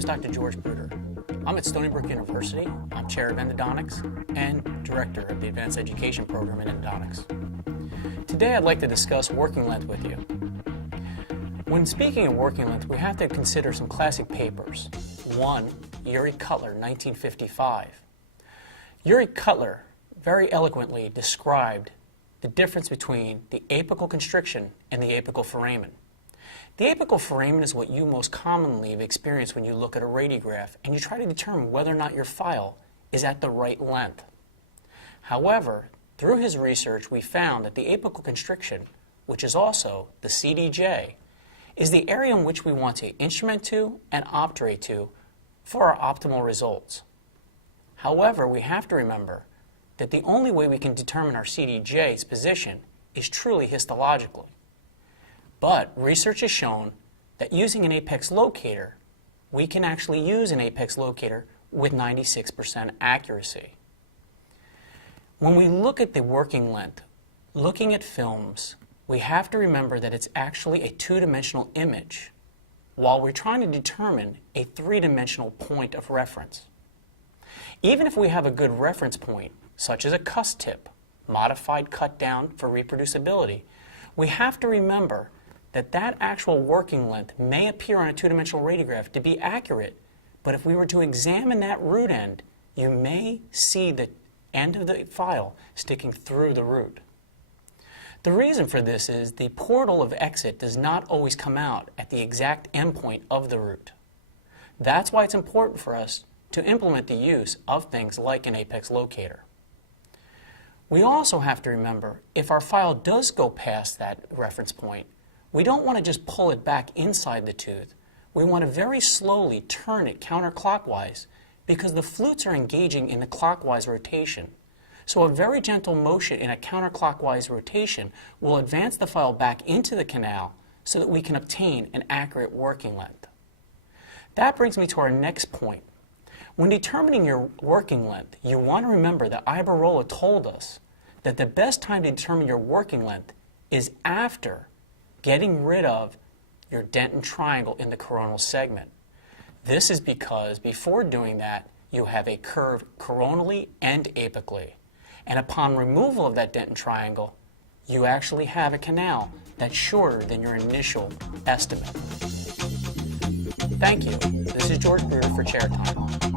is Dr. George Bruder. I'm at Stony Brook University. I'm Chair of Endodontics and Director of the Advanced Education Program in Endodontics. Today I'd like to discuss working length with you. When speaking of working length, we have to consider some classic papers. One, Uri Cutler, 1955. Uri Cutler very eloquently described the difference between the apical constriction and the apical foramen. The apical foramen is what you most commonly have experienced when you look at a radiograph and you try to determine whether or not your file is at the right length. However, through his research, we found that the apical constriction, which is also the CDJ, is the area in which we want to instrument to and obturate to for our optimal results. However, we have to remember that the only way we can determine our CDJ's position is truly histologically. But research has shown that using an apex locator, we can actually use an apex locator with 96% accuracy. When we look at the working length, looking at films, we have to remember that it's actually a two-dimensional image while we're trying to determine a three-dimensional point of reference. Even if we have a good reference point, such as a cusp tip, modified cut down for reproducibility, we have to remember that that actual working length may appear on a two-dimensional radiograph to be accurate, but if we were to examine that root end, you may see the end of the file sticking through the root. The reason for this is the portal of exit does not always come out at the exact endpoint of the root. That's why it's important for us to implement the use of things like an apex locator. We also have to remember, if our file does go past that reference point, we don't want to just pull it back inside the tooth. We want to very slowly turn it counterclockwise because the flutes are engaging in the clockwise rotation. So a very gentle motion in a counterclockwise rotation will advance the file back into the canal so that we can obtain an accurate working length. That brings me to our next point. When determining your working length, you want to remember that Ibarola told us that the best time to determine your working length is after getting rid of your dentin triangle in the coronal segment. This is because before doing that, you have a curve coronally and apically. And upon removal of that dentin triangle, you actually have a canal that's shorter than your initial estimate. Thank you. This is George Bruder for Chair Time.